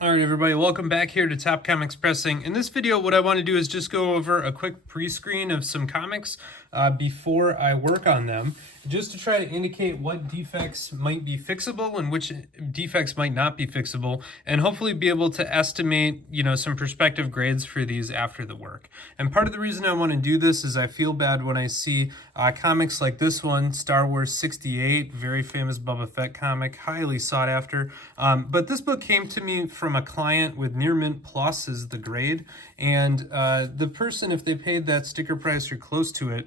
Alright everybody, welcome back here to Top Comics Pressing. In this video, what I want to do is just go over a quick pre-screen of some comics before I work on them, just to try to indicate what defects might be fixable and which defects might not be fixable, and hopefully be able to estimate, some prospective grades for these after the work. And part of the reason I want to do this is I feel bad when I see comics like this one, Star Wars 68, very famous Boba Fett comic, highly sought after. But this book came to me from a client with Near Mint Plus as the grade, and the person, if they paid that sticker price or close to it,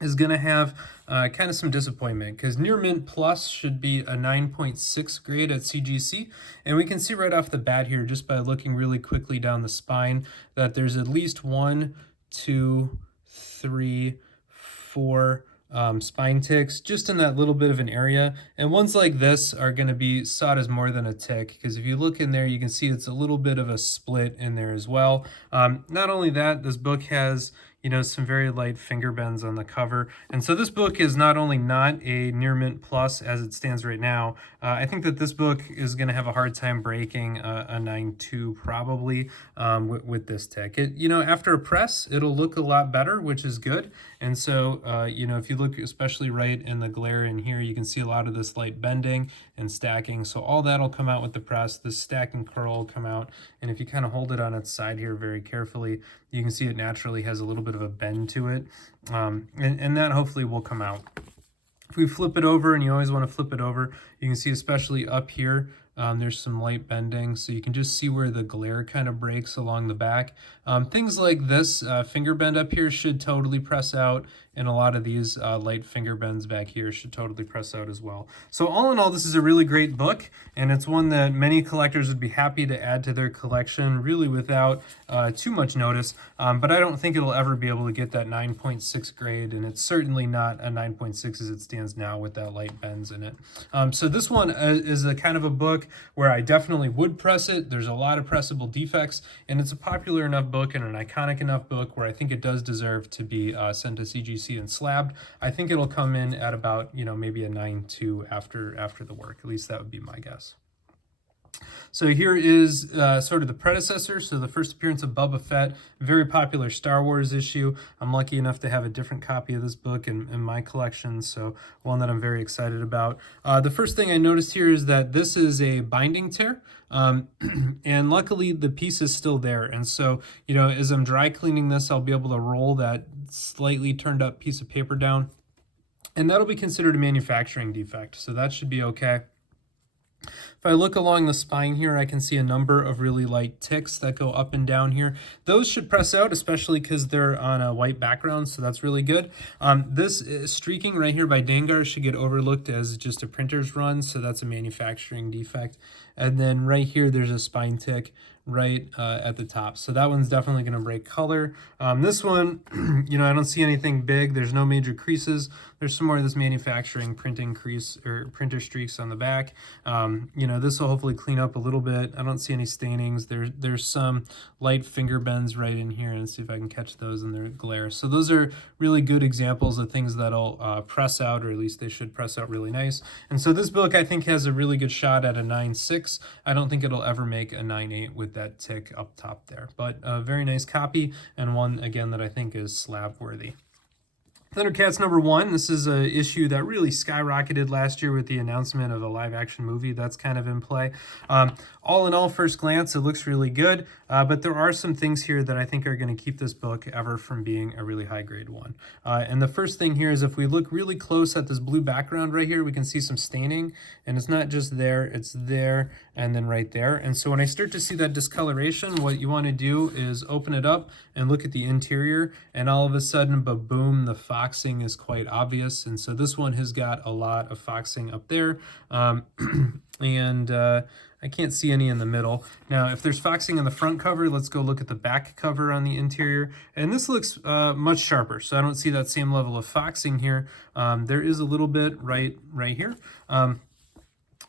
is going to have kind of some disappointment, because Near Mint Plus should be a 9.6 grade at CGC, and we can see right off the bat here, just by looking really quickly down the spine, that there's at least 1, 2, 3, 4 spine ticks just in that little bit of an area, and ones like this are going to be sought as more than a tick, because if you look in there you can see it's a little bit of a split in there as well. Not only that, this book has some very light finger bends on the cover. And so this book is not only not a Near Mint Plus as it stands right now, I think that this book is going to have a hard time breaking a 9.2 probably with this tick. After a press, it'll look a lot better, which is good. And so, if you look especially right in the glare in here, you can see a lot of this light bending and stacking. So all that'll come out with the press. This stack and curl will come out. And if you kind of hold it on its side here very carefully, you can see it naturally has a little bit of a bend to it. And that hopefully will come out. If we flip it over, and you always want to flip it over, you can see especially up here, there's some light bending, so you can just see where the glare kind of breaks along the back. Things like this finger bend up here should totally press out, and a lot of these light finger bends back here should totally press out as well. So all in all, this is a really great book, and it's one that many collectors would be happy to add to their collection really without too much notice, but I don't think it'll ever be able to get that 9.6 grade, and it's certainly not a 9.6 as it stands now with that light bends in it. So this one is a kind of a book where I definitely would press it. There's a lot of pressable defects, and it's a popular enough book and an iconic enough book where I think it does deserve to be sent to CGC and slabbed. I think it'll come in at about, maybe a 9.2 after the work. At least that would be my guess. So here is sort of the predecessor. So the first appearance of Boba Fett, very popular Star Wars issue. I'm lucky enough to have a different copy of this book in my collection, so one that I'm very excited about. The first thing I noticed here is that this is a binding tear. And luckily the piece is still there. And so, as I'm dry cleaning this, I'll be able to roll that slightly turned up piece of paper down, and that'll be considered a manufacturing defect. So that should be okay. If I look along the spine here, I can see a number of really light ticks that go up and down here. Those should press out, especially because they're on a white background, so that's really good. This streaking right here by Dangar should get overlooked as just a printer's run, so that's a manufacturing defect. And then right here, there's a spine tick right at the top. So that one's definitely going to break color. This one, I don't see anything big. There's no major creases. There's some more of this manufacturing printing crease or printer streaks on the back. This will hopefully clean up a little bit. I don't see any stainings. There's some light finger bends right in here, and see if I can catch those in their glare. So those are really good examples of things that'll press out, or at least they should press out really nice. And so this book, I think, has a really good shot at a 9.6. I don't think it'll ever make a 9.8 with that tick up top there, but a very nice copy, and one again that I think is slab worthy. Thundercats #1. This is an issue that really skyrocketed last year with the announcement of a live-action movie that's kind of in play. All in all, first glance, it looks really good, but there are some things here that I think are going to keep this book ever from being a really high-grade one. And the first thing here is if we look really close at this blue background right here, we can see some staining, and it's not just there, it's there and then right there. And so when I start to see that discoloration, what you want to do is open it up and look at the interior, and all of a sudden, boom, the foxing is quite obvious. And so this one has got a lot of foxing up there, and I can't see any in the middle. Now, if there's foxing on the front cover, let's go look at the back cover on the interior. And this looks much sharper, so I don't see that same level of foxing here. There is a little bit right here.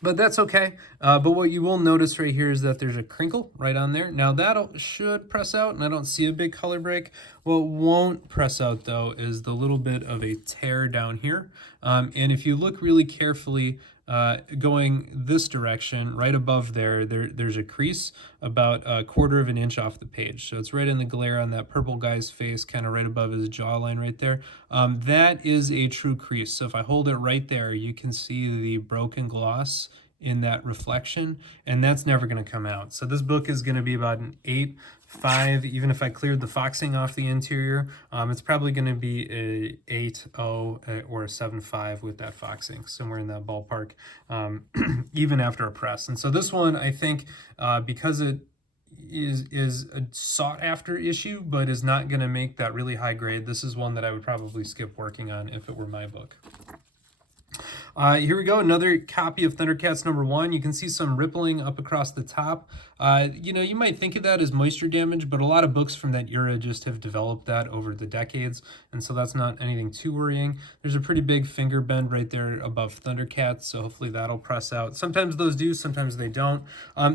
But that's okay. But what you will notice right here is that there's a crinkle right on there. Now that should press out, and I don't see a big color break. What won't press out though is the little bit of a tear down here. And if you look really carefully going this direction, right above there's a crease about 1/4 of an inch off the page. So it's right in the glare on that purple guy's face, kind of right above his jawline right there. That is a true crease. So if I hold it right there, you can see the broken gloss in that reflection, and that's never going to come out. So this book is going to be about an 8.5. Even if I cleared the foxing off the interior, it's probably going to be a 8.0 or a 7.5 with that foxing, somewhere in that ballpark, even after a press. And so this one, I think, because it is a sought after issue, but is not going to make that really high grade, this is one that I would probably skip working on if it were my book. Here we go, another copy of Thundercats #1. You can see some rippling up across the top. You might think of that as moisture damage, but a lot of books from that era just have developed that over the decades, and so that's not anything too worrying. There's a pretty big finger bend right there above Thundercats, so hopefully that'll press out. Sometimes those do, sometimes they don't.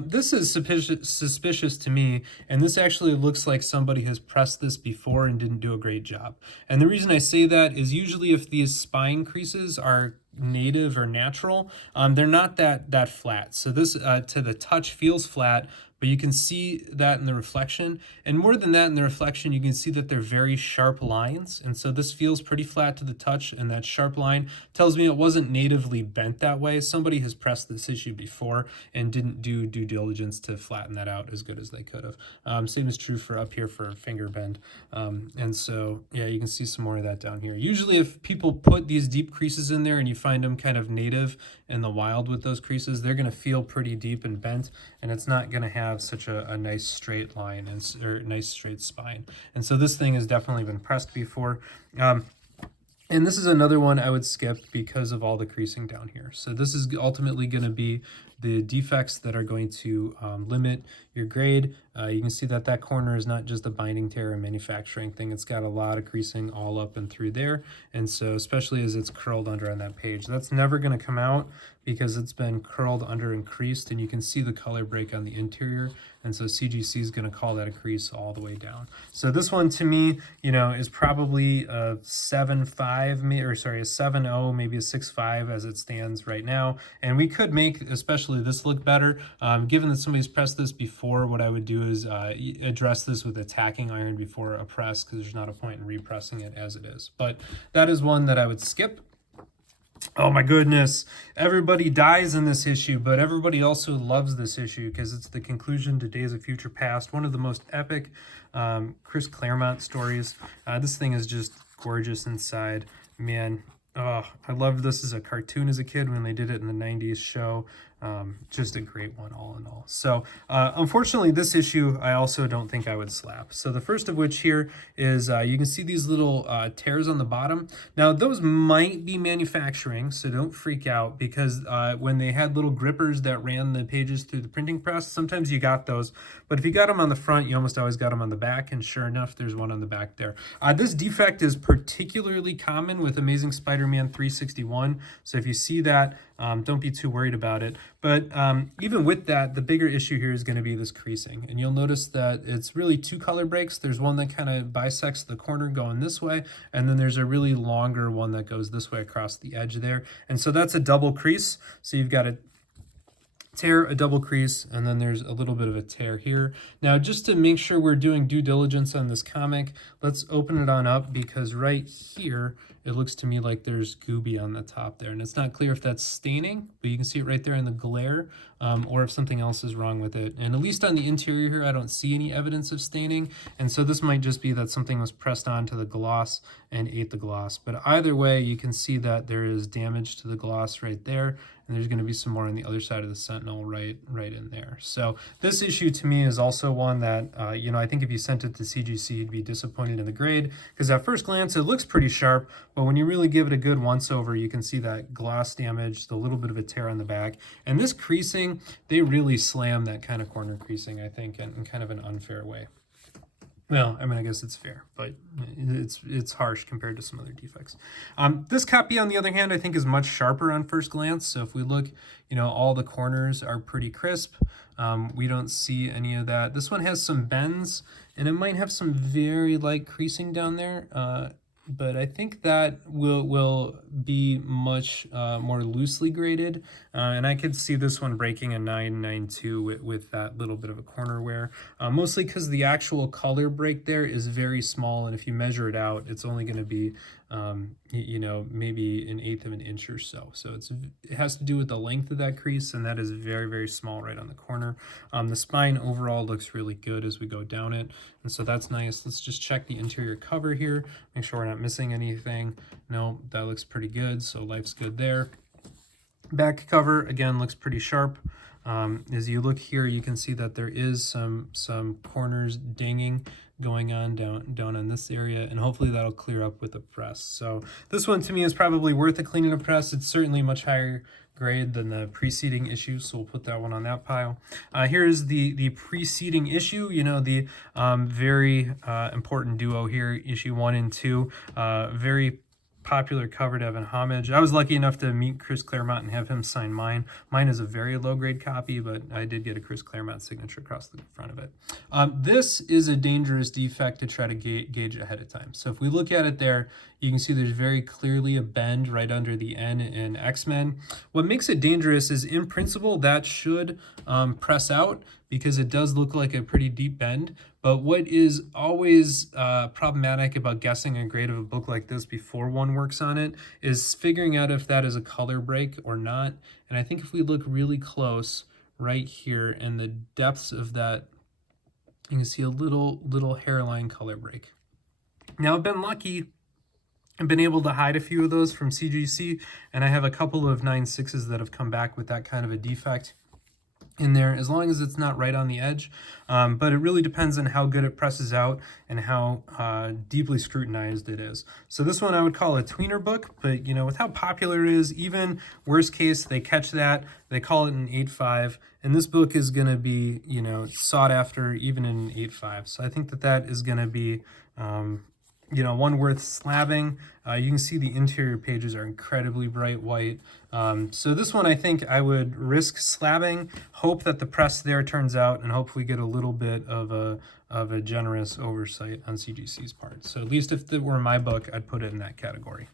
This is suspicious to me, and this actually looks like somebody has pressed this before and didn't do a great job. And the reason I say that is usually if these spine creases are native or natural, they're not that flat. So this to the touch feels flat, but you can see that in the reflection. And more than that, in the reflection, you can see that they're very sharp lines. And so this feels pretty flat to the touch, and that sharp line tells me it wasn't natively bent that way. Somebody has pressed this issue before and didn't do due diligence to flatten that out as good as they could have. Same is true for up here for finger bend. And so, yeah, you can see some more of that down here. Usually if people put these deep creases in there and you find them kind of native in the wild with those creases, they're going to feel pretty deep and bent, and it's not going to have such a nice straight line or nice straight spine. And so this thing has definitely been pressed before. And this is another one I would skip because of all the creasing down here. So this is ultimately going to be the defects that are going to limit your grade. You can see that corner is not just a binding tear or manufacturing thing. It's got a lot of creasing all up and through there. And so especially as it's curled under on that page, that's never going to come out because it's been curled under and creased, and you can see the color break on the interior. And so CGC is going to call that a crease all the way down. So this one to me, is probably a 7.5, or sorry, a 7.0, maybe a 6.5 as it stands right now. And we could make especially this look better. Given that somebody's pressed this before, what I would do is address this with a tacking iron before a press, because there's not a point in repressing it as it is. But that is one that I would skip. Oh my goodness, everybody dies in this issue, but everybody also loves this issue because it's the conclusion to Days of Future Past, one of the most epic Chris Claremont stories. This thing is just gorgeous inside. Man, oh, I loved this as a cartoon as a kid when they did it in the 90s show. Just a great one all in all. So unfortunately this issue I also don't think I would slap. So the first of which here is you can see these little tears on the bottom. Now those might be manufacturing, so don't freak out, because when they had little grippers that ran the pages through the printing press, sometimes you got those, but if you got them on the front, you almost always got them on the back, and sure enough there's one on the back there. This defect is particularly common with Amazing Spider-Man 361, so if you see that, don't be too worried about it. But even with that, the bigger issue here is going to be this creasing. And you'll notice that it's really two color breaks. There's one that kind of bisects the corner going this way, and then there's a really longer one that goes this way across the edge there. And so that's a double crease. So you've got a tear, a double crease, and then there's a little bit of a tear here. Now, just to make sure we're doing due diligence on this comic, let's open it on up, because right here, it looks to me like there's gooby on the top there, and it's not clear if that's staining, but you can see it right there in the glare, or if something else is wrong with it. And at least on the interior here, I don't see any evidence of staining, and so this might just be that something was pressed onto the gloss and ate the gloss. But either way, you can see that there is damage to the gloss right there, and there's going to be some more on the other side of the Sentinel right in there. So this issue to me is also one that, I think if you sent it to CGC, you'd be disappointed in the grade, because at first glance, it looks pretty sharp, but when you really give it a good once-over, you can see that gloss damage, the little bit of a tear on the back. And this creasing, they really slam that kind of corner creasing, I think, in kind of an unfair way. Well, I mean, I guess it's fair, but it's harsh compared to some other defects. This copy, on the other hand, I think is much sharper on first glance. So if we look, all the corners are pretty crisp. We don't see any of that. This one has some bends, and it might have some very light creasing down there. but I think that will be much more loosely graded, and I could see this one breaking a 992 with that little bit of a corner wear, mostly because the actual color break there is very small, and if you measure it out, it's only going to be you know, maybe 1/8 of an inch or so. So it has to do with the length of that crease, and that is very, very small right on the corner. The spine overall looks really good as we go down it, and so that's nice. Let's just check the interior cover here, make sure we're not missing anything. No, that looks pretty good, so life's good there. Back cover, again, looks pretty sharp. As you look here, you can see that there is some corners dinging going on down in this area, and hopefully that'll clear up with the press. So this one to me is probably worth a cleaning of press. It's certainly much higher grade than the preceding issue, so we'll put that one on that pile. Here is the preceding issue, you know, the very important duo here, issue 1 and 2, very popular cover to have in homage. I was lucky enough to meet Chris Claremont and have him sign mine. Mine is a very low grade copy, but I did get a Chris Claremont signature across the front of it. This is a dangerous defect to try to gauge ahead of time. So if we look at it there, you can see there's very clearly a bend right under the N in X-Men. What makes it dangerous is, in principle, that should press out because it does look like a pretty deep bend. But what is always problematic about guessing a grade of a book like this before one works on it is figuring out if that is a color break or not. And I think if we look really close right here and the depths of that, you can see a little hairline color break. Now, I've been lucky. I've been able to hide a few of those from CGC, and I have a couple of 9.6s that have come back with that kind of a defect in there, as long as it's not right on the edge. But it really depends on how good it presses out and how deeply scrutinized it is. So this one I would call a tweener book, but you know, with how popular it is, even worst case, they catch that, they call it an 8.5, and this book is going to be, you know, sought after even in an 8.5. So I think that is going to be you know, one worth slabbing. You can see the interior pages are incredibly bright white. So this one I think I would risk slabbing, hope that the press there turns out, and hopefully get a little bit of a generous oversight on CGC's part. So at least if it were my book, I'd put it in that category.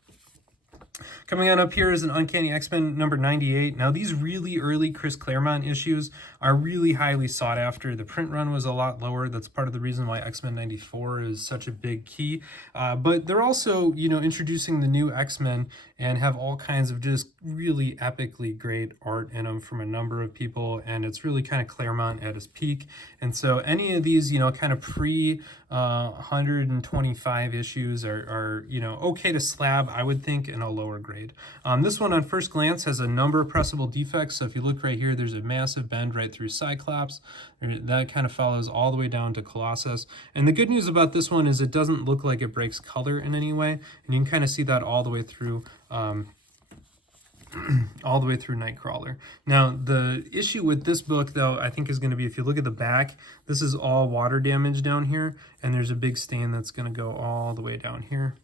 Coming on up here is an Uncanny X-Men number 98. Now, these really early Chris Claremont issues are really highly sought after. The print run was a lot lower. That's part of the reason why X-Men 94 is such a big key. But they're also, you know, introducing the new X-Men and have all kinds of just really epically great art in them from a number of people. And it's really kind of Claremont at his peak. And so any of these, you know, kind of pre 125 issues are, you know, okay to slab, I would think, in a lower grade. This one on first glance has a number of pressable defects. So if you look right here, there's a massive bend right through Cyclops. That kind of follows all the way down to Colossus. And the good news about this one is it doesn't look like it breaks color in any way. And you can kind of see that all the way through all the way through Nightcrawler. Now, the issue with this book, though, I think is going to be, if you look at the back, this is all water damage down here, and there's a big stain that's going to go all the way down here.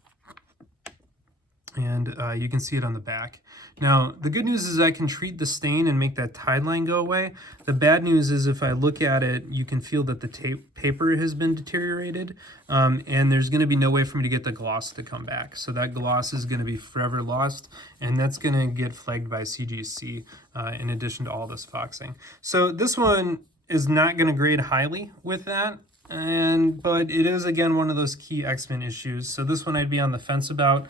And you can see it on the back. Now, the good news is I can treat the stain and make that tide line go away. The bad news is if I look at it, you can feel that the paper has been deteriorated, and there's going to be no way for me to get the gloss to come back. So that gloss is going to be forever lost, and that's going to get flagged by CGC in addition to all this foxing. So this one is not going to grade highly with that. But it is, again, one of those key X-Men issues. So this one I'd be on the fence about.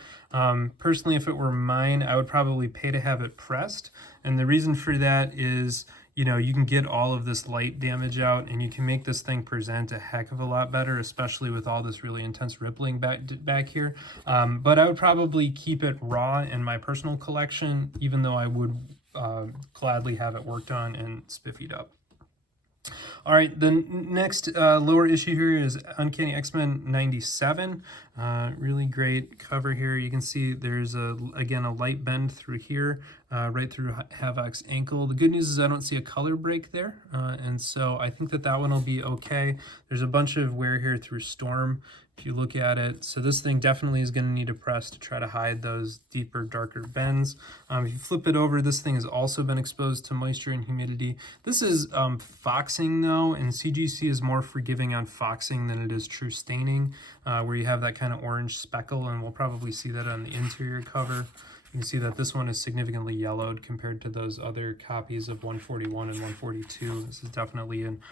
Personally, if it were mine, I would probably pay to have it pressed. And the reason for that is, you know, you can get all of this light damage out and you can make this thing present a heck of a lot better, especially with all this really intense rippling back here. But I would probably keep it raw in my personal collection, even though I would gladly have it worked on and spiffied up. All right, the next lower issue here is Uncanny X-Men 97. Really great cover here. You can see there's, again, a light bend through here, right through Havoc's ankle. The good news is I don't see a color break there, and so I think that one will be okay. There's a bunch of wear here through Storm If you look at it, so this thing definitely is going to need a press to try to hide those deeper, darker bends. If you flip it over, this thing has also been exposed to moisture and humidity. This is foxing though, and CGC is more forgiving on foxing than it is true staining, where you have that kind of orange speckle, and we'll probably see that on the interior cover. You can see that this one is significantly yellowed compared to those other copies of 141 and 142. This is definitely an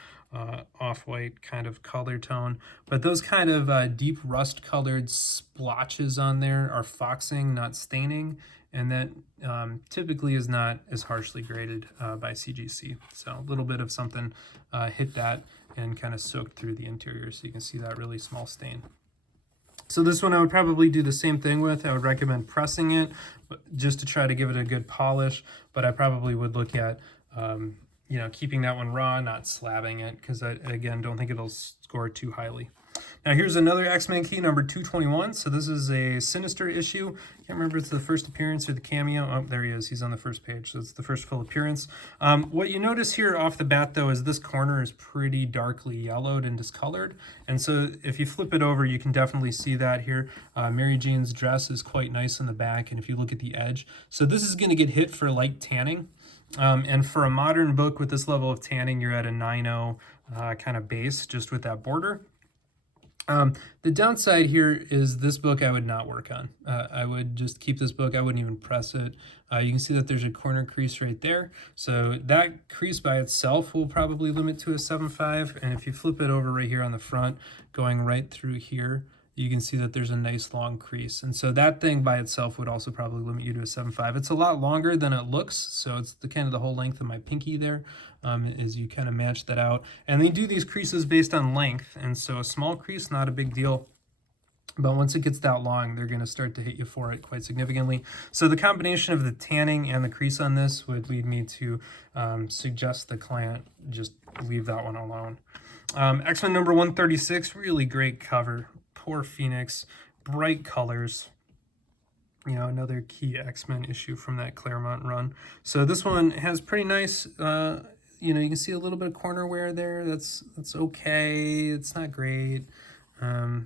off-white kind of color tone, but those kind of deep rust colored splotches on there are foxing, not staining, and that typically is not as harshly graded by CGC. So a little bit of something hit that and kind of soaked through the interior, so you can see that really small stain. So this one I would probably do the same thing with. I would recommend pressing it just to try to give it a good polish, but I probably would look at you know, keeping that one raw, not slabbing it, because I, again, don't think it'll score too highly. Now here's another X-Men key, number 221. So this is a Sinister issue. Can't remember if it's the first appearance or the cameo. Oh, there he is. He's on the first page. So it's the first full appearance. What you notice here off the bat, though, is this corner is pretty darkly yellowed and discolored. And so if you flip it over, you can definitely see that here. Mary Jane's dress is quite nice in the back. And if you look at the edge, so this is going to get hit for light tanning. And for a modern book with this level of tanning, you're at a 9.0 kind of base just with that border. The downside here is this book I would not work on. I would just keep this book. I wouldn't even press it. You can see that there's a corner crease right there. So that crease by itself will probably limit to a 7.5. And if you flip it over right here on the front, going right through here, you can see that there's a nice long crease. And so that thing by itself would also probably limit you to a 7.5. It's a lot longer than it looks. So it's the kind of the whole length of my pinky there, as you kind of match that out. And they do these creases based on length. And so a small crease, not a big deal. But once it gets that long, they're going to start to hit you for it quite significantly. So the combination of the tanning and the crease on this would lead me to suggest the client just leave that one alone. X-Men number 136, really great cover. Poor Phoenix, bright colors. You know, another key X-Men issue from that Claremont run. So this one has pretty nice, you know, you can see a little bit of corner wear there. That's okay. It's not great. You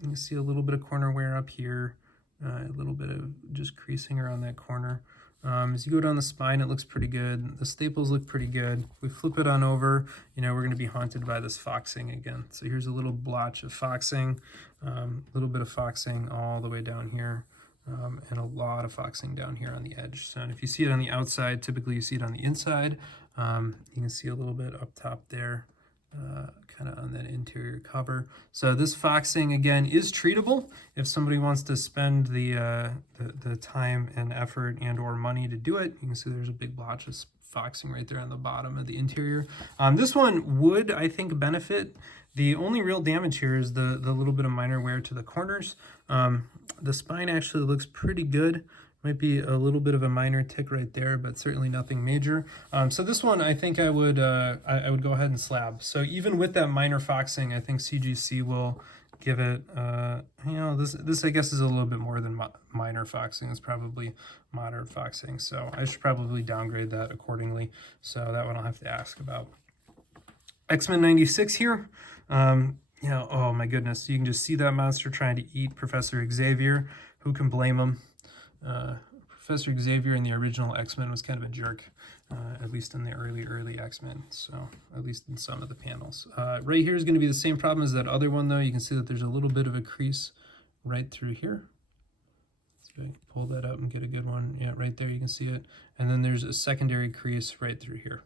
can see a little bit of corner wear up here. A little bit of just creasing around that corner. As you go down the spine, it looks pretty good. The staples look pretty good. We flip it on over, you know, we're going to be haunted by this foxing again. So here's a little blotch of foxing, a little bit of foxing all the way down here, and a lot of foxing down here on the edge. So if you see it on the outside, typically you see it on the inside. You can see a little bit up top there, kind of on that interior cover. So this foxing again is treatable if somebody wants to spend the time and effort and or money to do it. You can see there's a big blotch of foxing right there on the bottom of the interior. This one would, I think, benefit. The only real damage here is the little bit of minor wear to the corners. The spine actually looks pretty good. Might be a little bit of a minor tick right there, but certainly nothing major. So this one, I think I would go ahead and slab. So even with that minor foxing, I think CGC will give it, you know, this I guess is a little bit more than minor foxing. It's probably moderate foxing. So I should probably downgrade that accordingly. So that one I'll have to ask about. X-Men 96 here. You know, oh my goodness, you can just see that monster trying to eat Professor Xavier. Who can blame him? Professor Xavier in the original X-Men was kind of a jerk, at least in the early X-Men, so at least in some of the panels. Right here is going to be the same problem as that other one, though. You can see that there's a little bit of a crease right through here. So I pull that up and get a good one. Yeah, right there you can see it. And then there's a secondary crease right through here.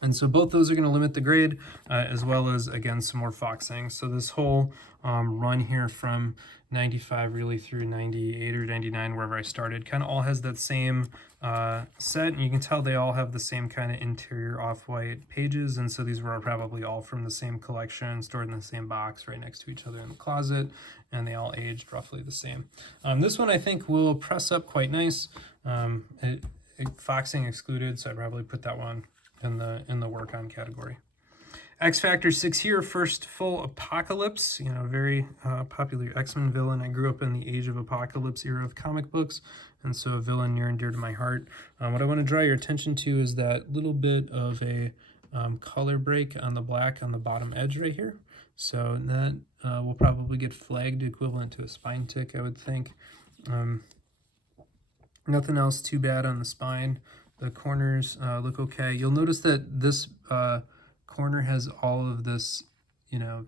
And so both those are going to limit the grade, as well as, again, some more foxing. So this whole run here from 95 really through 98 or 99, wherever I started, kind of all has that same set. And you can tell they all have the same kind of interior off-white pages. And so these were probably all from the same collection, stored in the same box right next to each other in the closet. And they all aged roughly the same. This one I think will press up quite nice. Foxing excluded, so I'd probably put that one in the work on category. X Factor 6 here, first full Apocalypse, you know, very popular X-Men villain. I grew up in the Age of Apocalypse era of comic books, and so a villain near and dear to my heart. What I want to draw your attention to is that little bit of a color break on the black on the bottom edge right here. So that will probably get flagged equivalent to a spine tick, I would think. Nothing else too bad on the spine. The corners look okay. You'll notice that this corner has all of this, you know,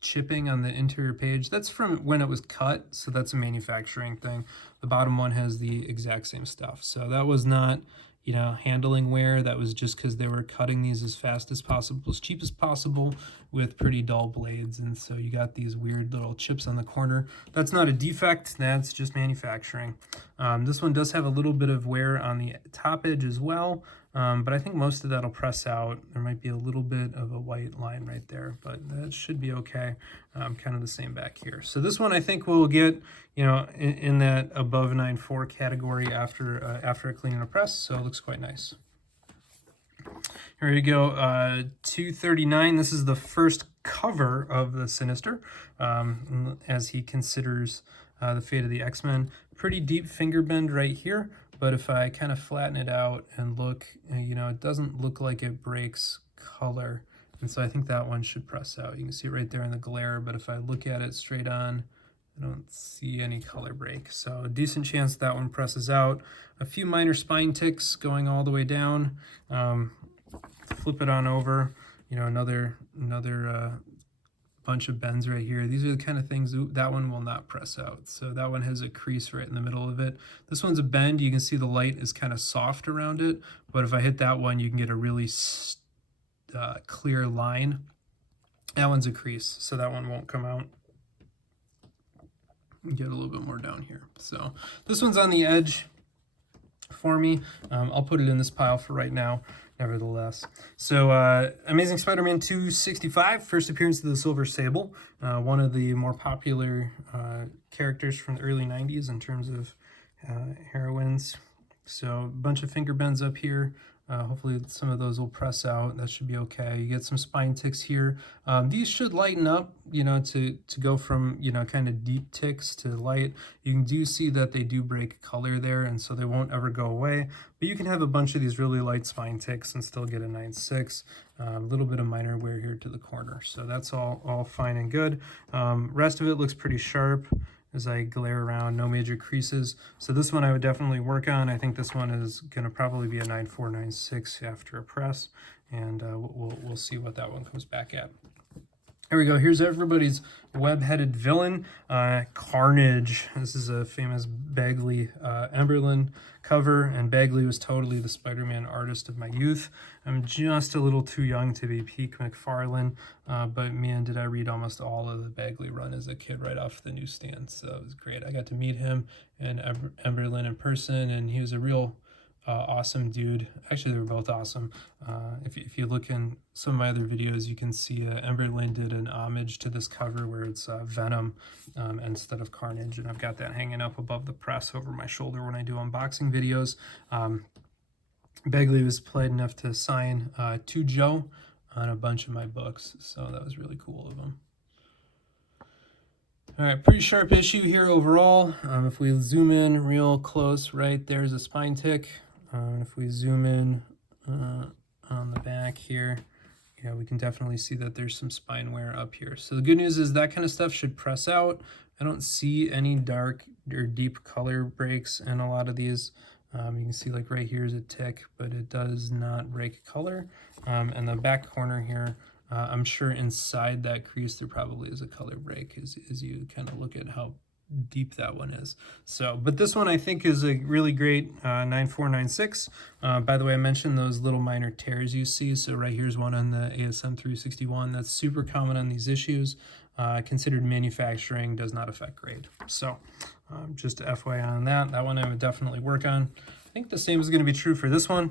chipping on the interior page. That's from when it was cut, so that's a manufacturing thing. The bottom one has the exact same stuff. So that was not, you know, handling wear. That was just because they were cutting these as fast as possible, as cheap as possible, with pretty dull blades. And so you got these weird little chips on the corner. That's not a defect, that's just manufacturing. This one does have a little bit of wear on the top edge as well, but I think most of that will press out. There might be a little bit of a white line right there, but that should be okay. Kind of the same back here. So this one I think will get, you know, in that above 9.4 category after a clean and a press, so it looks quite nice. Here you go, 239. This is the first cover of the Sinister, as he considers the fate of the X-Men. Pretty deep finger bend right here, but if I kind of flatten it out and look, you know, it doesn't look like it breaks color. And so I think that one should press out. You can see it right there in the glare, but if I look at it straight on, I don't see any color break. So a decent chance that one presses out. A few minor spine ticks going all the way down. Flip it on over, you know, another bunch of bends right here. These are the kind of things, that one will not press out. So that one has a crease right in the middle of it. This one's a bend. You can see the light is kind of soft around it, but if I hit that one, you can get a really clear line. That one's a crease, so that one won't come out. Get a little bit more down here. So this one's on the edge for me. I'll put it in this pile for right now, nevertheless. So Amazing Spider-Man 265, first appearance of the Silver Sable, one of the more popular characters from the early 90s in terms of heroines. So a bunch of finger bends up here. Hopefully some of those will press out. That should be okay. You get some spine ticks here. These should lighten up, you know, to go from, you know, kind of deep ticks to light. You do see that they do break color there, and so they won't ever go away. But you can have a bunch of these really light spine ticks and still get a 9.6. A little bit of minor wear here to the corner. So that's all fine and good. Rest of it looks pretty sharp as I glare around, no major creases. So this one I would definitely work on. I think this one is gonna probably be a 9.4, 9.6 after a press, and we'll see what that one comes back at. Here we go. Here's everybody's web-headed villain, Carnage. This is a famous Bagley Emberlyn cover, and Bagley was totally the Spider-Man artist of my youth. I'm just a little too young to be peak McFarlane, but man, did I read almost all of the Bagley run as a kid right off the newsstand, so it was great. I got to meet him and Emberlyn in person, and he was a real awesome dude. Actually, they were both awesome. If you look in some of my other videos, you can see Emberlyn did an homage to this cover where it's Venom instead of Carnage, and I've got that hanging up above the press over my shoulder when I do unboxing videos. Bagley was polite enough to sign to Joe on a bunch of my books, so that was really cool of him. All right, pretty sharp issue here overall. If we zoom in real close, right, there's a spine tick. If we zoom in on the back here, yeah, we can definitely see that there's some spine wear up here. So the good news is that kind of stuff should press out. I don't see any dark or deep color breaks in a lot of these. You can see like right here is a tick, but it does not break color. And the back corner here, I'm sure inside that crease there probably is a color break as you kind of look at how deep that one is. So, but this one I think is a really great 9.4, 9.6. By the way, I mentioned those little minor tears you see. So right here's one on the ASM 361. That's super common on these issues. Considered manufacturing, does not affect grade. So just FYI on that. That one I would definitely work on. I think the same is going to be true for this one.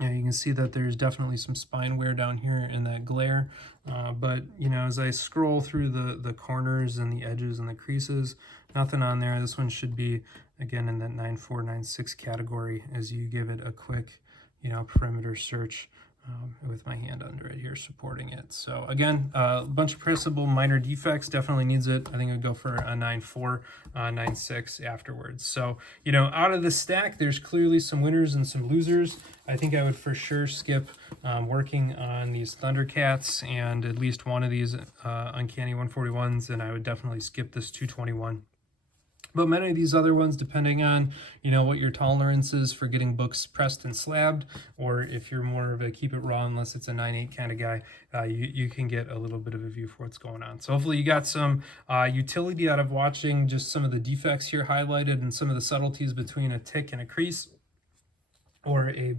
Yeah, you can see that there's definitely some spine wear down here in that glare. But, you know, as I scroll through the corners and the edges and the creases, nothing on there. This one should be, again, in that 9.4, 9.6 category as you give it a quick, you know, perimeter search. with my hand under it here supporting it. So again, a bunch of pressable minor defects, definitely needs it. I think I'd go for a 9.4, 9.6 afterwards. So, you know, out of the stack, there's clearly some winners and some losers. I think I would for sure skip working on these Thundercats and at least one of these Uncanny 141s, and I would definitely skip this 221. But many of these other ones, depending on, you know, what your tolerance is for getting books pressed and slabbed, or if you're more of a keep it raw unless it's a 9.8 kind of guy, you can get a little bit of a view for what's going on. So hopefully you got some utility out of watching just some of the defects here highlighted and some of the subtleties between a tick and a crease, or a